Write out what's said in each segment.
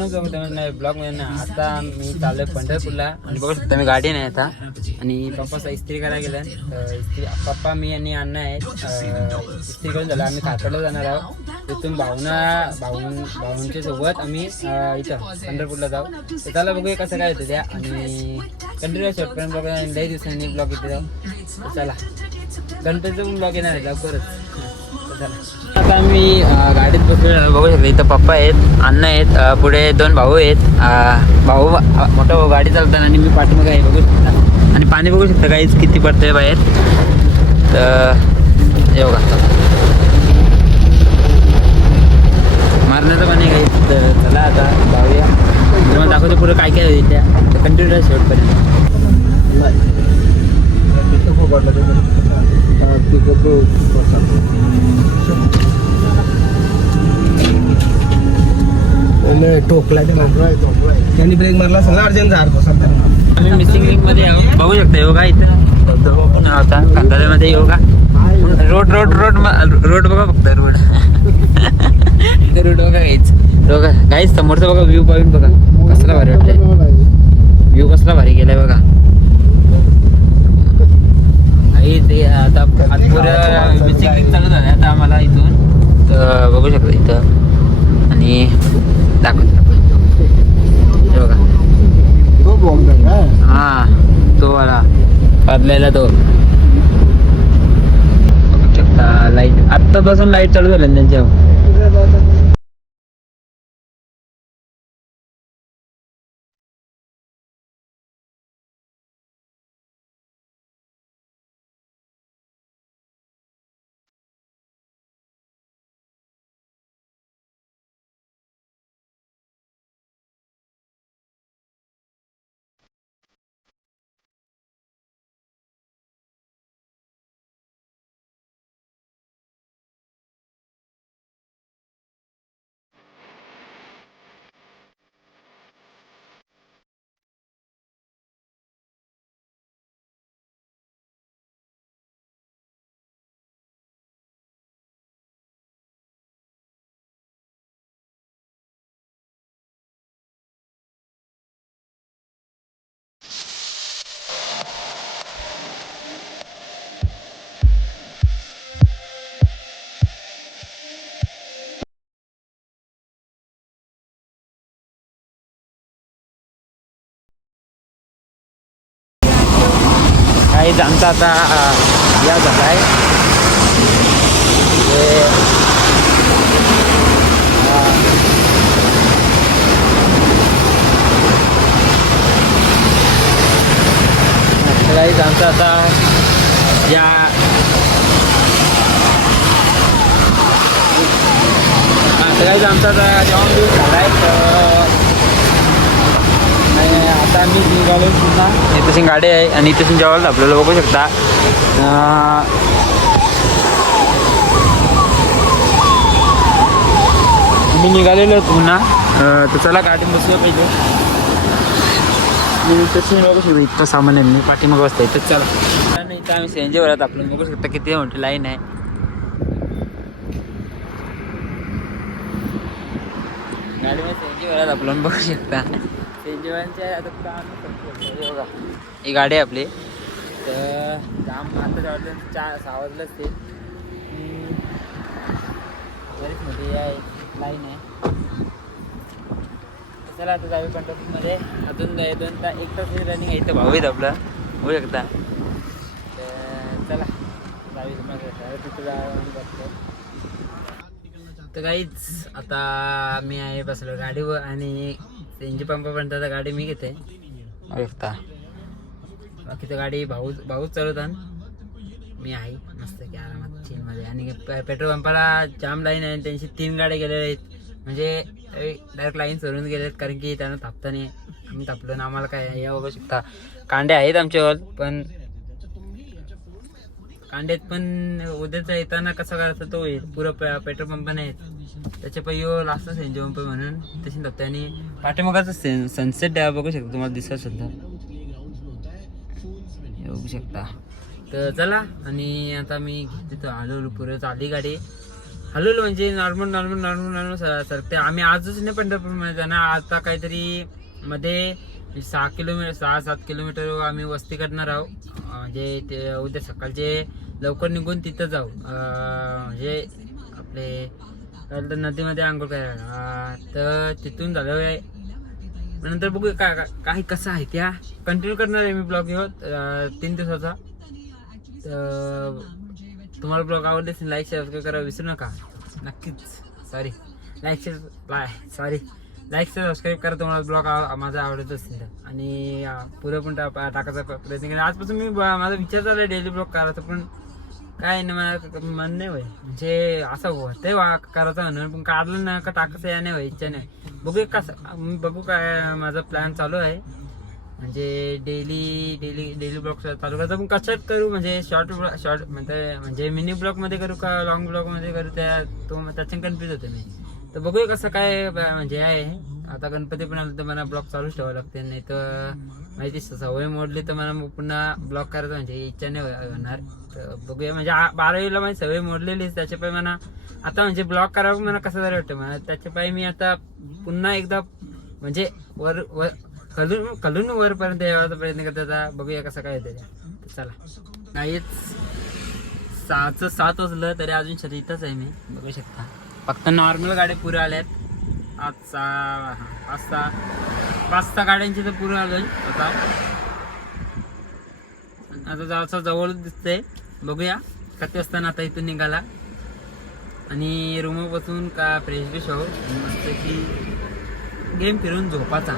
नाही ब्लॉग मध्ये नाही. आता मी चाललोय पंढरपूरला आणि बघू शकता मी गाडी नाही आता. आणि पप्पा इस्त्री करायला गेल्या. इस्त्री पप्पा मी आणि अण्णा आहेत. इस्त्री करून झालं आम्ही खातडला जाणार आहोत. तिथून भाऊंच्या सोबत आम्ही इथं पंढरपूरला जाऊ. तर त्याला बघूया कसं काय होतं त्या. आणि कंटिन्यू शॉर्टपर्यंत बघा. लई दिवसांनी ब्लॉग येते जाऊ. तर चला गणपतीचा पण ब्लॉग येणार आहे लवकरच. आता आम्ही गाडीत बसलो. बघू शकतो इथं पप्पा आहेत, अण्णा आहेत, पुढे 2 भाऊ आहेत. भाऊ मोठा भाऊ गाडी चालतात आणि मी पाठीमागे आहे. बघू शकता. आणि पाणी बघू शकता काहीच किती पडतंय बाहेर. तर हे बघा मारण्याचं पाणी काही. तर चला आता जाऊया. तुम्हाला दाखवतो पुढे काय काय होईल त्या. तर कंटिन्यू शेवटपर्यंत. ठोकला त्यांनी ब्रेक मारला सगळं अर्जंट आम्ही मिसिंग लिंक मध्ये आहोत. बघू शकता योगा इथं होता कंधाऱ्यामध्ये योगा. रोड रोड रोड रोड बघा फक्त रोड. रोड बघा काहीच बघा काहीच समोरचा बघा व्ह्यू पॉईंट बघा कसला भारी वाटतंय. व्ह्यू कसला भारी गेलाय बघा. ते आता पुरं मिसिंग लिंक चालू झालं आता आम्हाला इथून. तर बघू शकता इथं आणि दाखवतो बघा. हा तो वाला पादलेला तो बघू शकता. लाईट आत्तापासून लाईट चालू झाली त्यांच्या. काही आमचा आता या झाला आहे. काही आमचा आता या काही आमचा आता जेवण बिल झाला आहे. आता मी निघालो पुन्हा. इथं गाडी आहे आणि इथं जेवायला आपल्याला बघू शकता. मी निघालेलो पुन्हा. तर चला गाडी बसलं पाहिजे. मी तसं बघू शकतो इतकं सामान आहे. मी पाठीमागं बसता इथं. चला नाही इथं आम्ही सेंजेवरात आपल्याला बघू शकता किती मोठी लाईन आहे. गाडीमध्ये सेंजेवरात आपल्याला बघू शकता. सेंजेवांच्या आता काम बघा ही गाडी आहे आपली. तर काम आता जवळ 4-6 वाजलंच ते. बरीच मोठी लाईन आहे. चला आता जाऊ पंढरपूरमध्ये. अजून 1 तास रनिंग आहे. इथं भाऊ आहेत आपलं होऊ शकता. तर चला जाऊ तुम्हाला तिथं बघतो. तर काहीच आता मी आहे बसलो गाडीवर आणि सीएनजी पंपापर्यंत आता गाडी मी घेते बघता. बाकी तर गाडी भाऊच चालवतात. मी आहे मस्त की आरामात चीनमध्ये. आणि पेट्रोल पंपाला जाम लाईन आहे. त्यांची 3 गाड्या गेलेल्या आहेत. म्हणजे डायरेक्ट लाईन सोडून गेलेत कारण की त्यांना थापता नाही. आम्ही थापलो ना. आम्हाला काय या बघू शकता कांडे आहेत आमच्यावर. पण कांड्यात पण उद्याचा येताना कसा करायचा तो होईल. पुरं पेट्रोल पंप नाहीत त्याचे पहियो लास्ट सेंजी पंप म्हणून तशी थापते. आणि पाठीमागाचं सनसेट बघू शकता तुम्हाला दिसत सुद्धा बघू शकता. तर चला आणि आता मी तिथं आलो पुरं चालली गाडी. हलवलं म्हणजे नॉर्मल सरते. आम्ही आजच नाही पंढरपूरमध्ये जाणार, आता काहीतरी मध्ये 6-7 किलोमीटर आम्ही वस्ती करणार आहोत. म्हणजे ते उद्या सकाळचे लवकर निघून तिथं जाऊ. म्हणजे आपले तर नदीमध्ये आंघोळ करायला, तर तिथून झालं नंतर बघू काही कसं आहे त्या कंटिन्यू करणार आहे मी ब्लॉग घेऊन 3 दिवसाचा. तर तुम्हाला ब्लॉग आवडले असेल लाईक सबस्क्राईब करायला विसरू नका. नक्कीच लाईक सबस्क्राईब करा तुम्हाला ब्लॉग माझा आवडत असेल तर. आणि पुढे पण टाकायचा प्रयत्न केला. आजपासून मी माझा विचार चालला डेली ब्लॉग करायचा, पण काय नाही मला मन नाही होय. म्हणजे असं होतंय करायचं म्हणून, पण काढलं ना का टाकायचं या नाही होय, इच्छा नाही. बघू काय माझा प्लॅन चालू आहे. म्हणजे डेली ब्लॉग चालू करायचा, पण कशात करू म्हणजे शॉर्ट म्हणजे मिनी ब्लॉग मध्ये करू का लॉंग ब्लॉग मध्ये करू त्याच्याने कन्फ्युज होते मी. तर बघूया कसं काय म्हणजे आहे. आता गणपती पण आलं तर मला ब्लॉग चालूच ठेवावं लागते, नाही तर माहिती सवय मोडली तर मला पुन्हा ब्लॉग करायचं म्हणजे इच्छा नाही होणार. तर बघूया म्हणजे 12वीला माझी सवय मोडलेलीच, त्याच्यापायी मला आता म्हणजे ब्लॉग करावं मला कसं तरी वाटतं मला. त्याच्यापायी मी आता पुन्हा एकदा म्हणजे खालून वरपर्यंत यायचा प्रयत्न करतो. आता बघूया कसं काय येतं. चला काहीच 7 वाजलं तरी अजून इथंच आहे मी, बघू शकता. फक्त नॉर्मल गाड्या पुरे आल्यात. आज 5-6 गाड्यांची तर पुरे आलोय आता जायचं जवळ दिसतंय. बघूया किती वाजता आता इथून निघाला आणि रूम बसून का फ्रेश होऊ मस्त की गेम फिरून झोपाचा.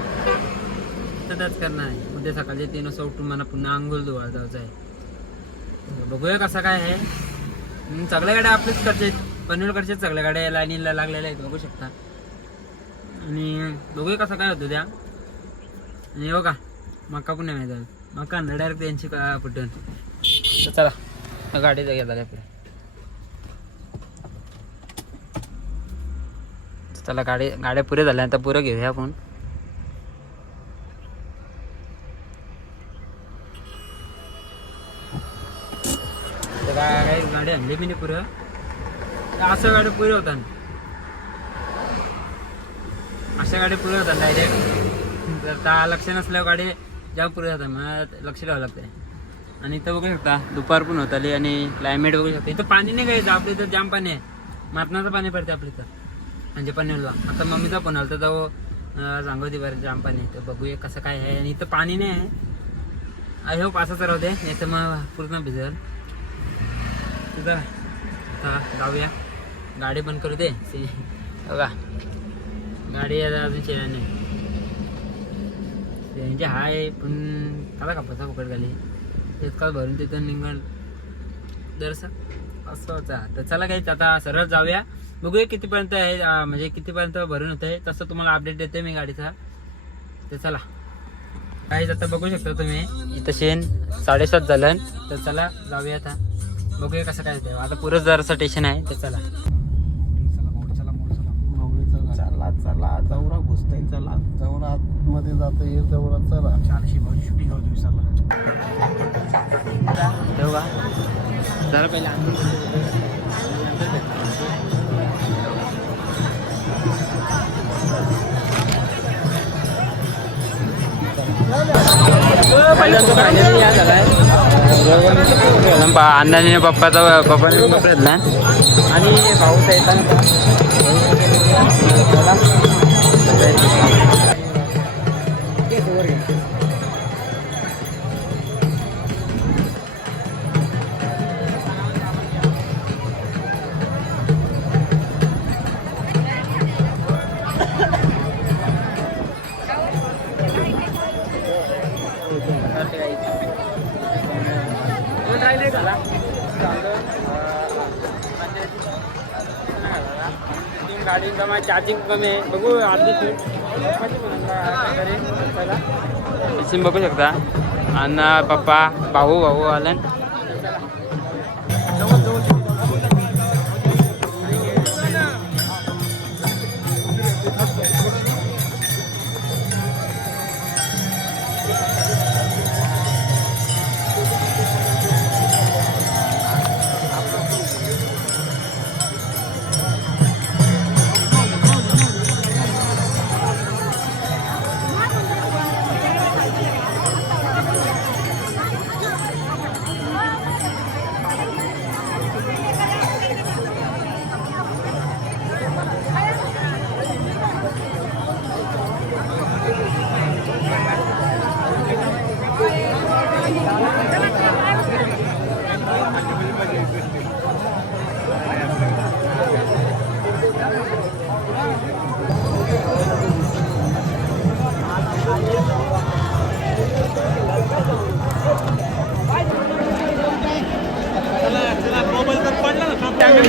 तर त्याच करणार आहे. उद्या सकाळचे 3 वाजता उठून मला पुन्हा आंघोळ धुवायला जायचं आहे. बघूया कसं काय आहे. सगळ्या गाड्या आपल्याच कडचे पनवेलकडच्या सगळ्या गाड्या लाईनीला लागलेल्या आहेत, बघू शकता. आणि बघूया कसं काय होतं त्या. आणि बघा मका पण नाही माहिती, मका डायरेक्ट त्यांची कुठून. तर चला गाडी जाऊया झाल्या पुढे. चला गाड्या पुरे झाल्या, आता पुरं घेऊया आपण. काही गाडी आणली मी नाही पुरं, असं गाडी पुरे होता. अशा गाडी पुरे होतात डायरेक्ट. लक्ष नसल्यावर गाडी जाम पुरे जातात, मला लक्ष ठेवावं लागतंय. आणि इथं बघू शकता दुपार पण होत आली आणि क्लायमेट बघू शकता. इथं पाणी नाही घ्यायचं आपल्या इथं, जाम पाणी आहे. मारणाचं पाणी पडते आपल्या इथं म्हणजे पनवेलला. आता मम्मीचा फोन आला तर जाऊ सांगवती बरं जाम पाणी. तर बघूया कसं काय आहे. आणि इथं पाणी नाही आहे. आय होप असंच राहू दे, नाही तर मग पूर्ण भिजल. तुझा जाऊया, गाडी बंद करू दे. बघा गाडी अजून शेण नाही म्हणजे हाय, पण काला कापायचा फुकट गाली इतका भरून तिथं निघण दरसा असं होता. तर चला काही आता सरळ जाऊया, बघूया कितीपर्यंत आहे म्हणजे कितीपर्यंत भरून होत आहे, तसं तुम्हाला अपडेट देते मी गाडीचा. तर चला काहीच आता बघू शकता तुम्ही इथं शेण 7:30 झालं. तर चला जाऊया आता, बघूया कसं काय होतं. आता पुरंच जरासं स्टेशन आहे. तर चला चला जवरा घुसता येईल. चला जवरा आतमध्ये जाता येईल, जवरा चला. 400 भाऊची शूटिंग होती विसरला. ठेवू का जरा पहिला अंदाने पप्पाने घेतला आणि भाऊचा येताना गाडी चार्जिंग कमी आहे. बघू आधी बघू शकता. अण्णा पप्पा भाऊ आलं.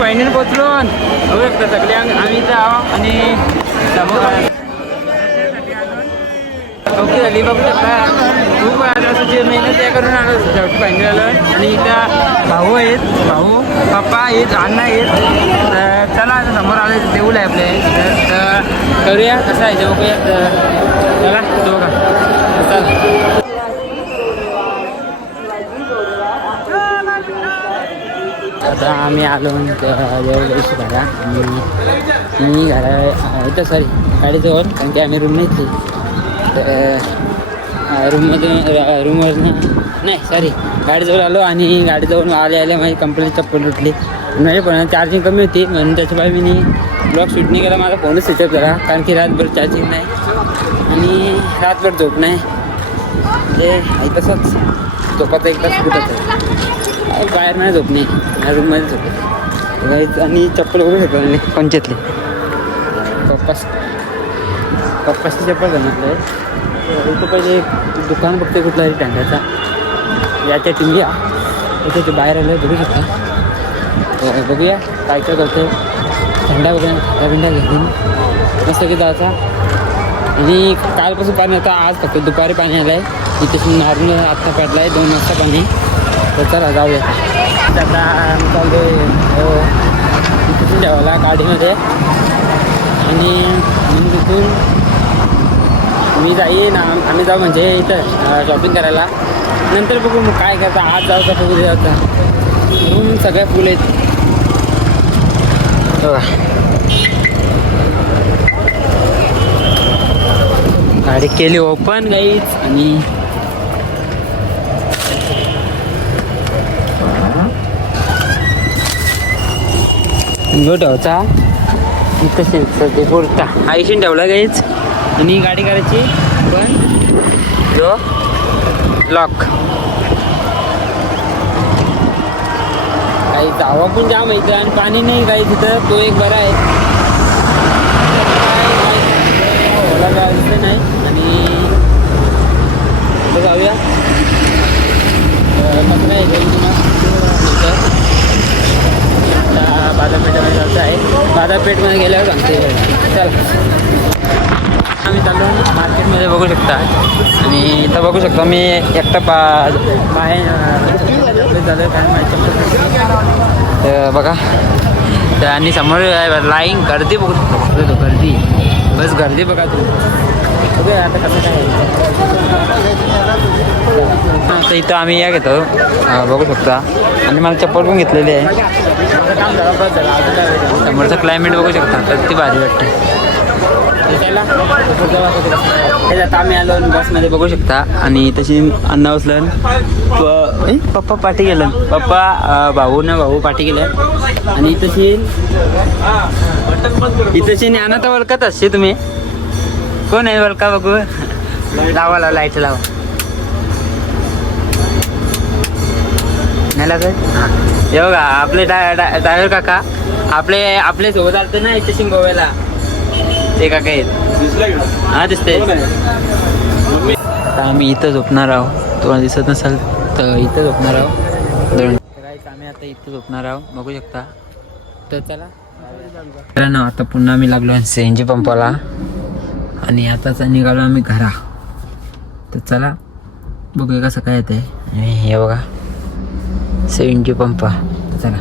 फायनल पोचलो बघू शकता सगळे आम्ही इथं आहो आणि ओके झाली बघू शकता खूप असं मेहनत हे करून आलो शेवटी फायनल आलं आणि इथं भाऊ आहेत भाऊ पप्पा आहेत अण्णा आहेत तर चला आता समोर आलं देऊळ आहे आपले तर करूया कसं आहे ते बघूया चला तो बघा चल आता आम्ही आलो देऊळ शिकायला आणि मी घरा इथं सॉरी गाडीजवळ कारण की आम्ही रूम नाही तर रूमवर नाही सॉरी गाडीजवळ आलो आणि गाडीजवळ आले माझी कंपनी चप्पल उठली माझ्या फोन चार्जिंग कमी होती म्हणून त्याच्यामुळे मी ब्लॉग शूट नाही केला माझा फोनच स्विच ऑफ झाला कारण की रातभर चार्जिंग नाही आणि रातभर झोप नाही म्हणजे तसंच झोपाचं एक तास कुठं बाहेर नाही झोप नाही रूममध्ये झोपत आणि चप्पल बघू शकतो कोणच्यातली पप्पाची चप्पल बनवलं आहे इथं पहिले एक दुकान बघते कुठला तरी टँड्याचा याच्या टिंग्या इथे बाहेर आलं बघू शकता बघूया काय काय करतो थंडा वगैरे थंडा घेऊन मस्त की जायचा आणि कालपासून पाणी होतं आज फक्त दुपारी पाणी आलं आहे इथे नॉर्मल आत्ता पडला आहे 2 वाजता पाणी तर चला जाऊया आता चालू तिथून ठेवायला गाडीमध्ये आणि तिथून मी जाईन आम्ही जाऊ म्हणजे इथं शॉपिंग करायला नंतर बघू मग काय करता आज जाऊ का बघू जायचा रूम सगळ्या फुल आहेत गाडी केली ओपन गाईच आणि ठेवचा इथं सध्या पुरता आईशीन ठेवला गाईच आणि गाडी करायची पण जो लॉक काही जावा पण जाम इथं आणि पाणी नाही काही तिथं तो एक बरा आहे जायचं नाही आणि जाऊया कसं काय बाजारपेठेमध्ये जायचं आहे बाजारपेठमध्ये गेल्यावर सांगते चला आम्ही चाललो मार्केटमध्ये बघू शकता आणि इथं बघू शकता मी एकटा बाहेर झालं काय माहिती तर बघा तर आणि समोर लाईन गर्दी बघू शकतो तो गर्दी बस गर्दी बघा तू ओके आता कसं काय तर इथं आम्ही या घेतो बघू शकता आणि मला चप्पल पण घेतलेली आहे समोरचं क्लायमेट बघू शकता तर ती भारी वाटते आता आम्ही आलो बसमध्ये बघू शकता आणि तशी अण्णा उचलन पप्पा पाठी गेलं पप्पा भाऊ पाठी गेलं आणि इथंशी ज्ञाना तर ओळखत असते तुम्ही कोण आहे ओळखा बघू लावा लाईट लावा नाही लागत हां हे बघा आपले ड्रायव्हर काका आपले सोबत आलते ना इथं गोव्याला ते काका आहेत हां दिसते आता आम्ही इथं झोपणार आहोत तुम्हाला दिसत नसेल तर इथं झोपणार आहोत आम्ही आता इथं झोपणार आहोत बघू शकता तर चला ना आता पुन्हा आम्ही लागलो CNG पंपाला आणि आताच निघालो आम्ही घरा तर चला बघूया कसं काय येते हे बघा CNG पंप चला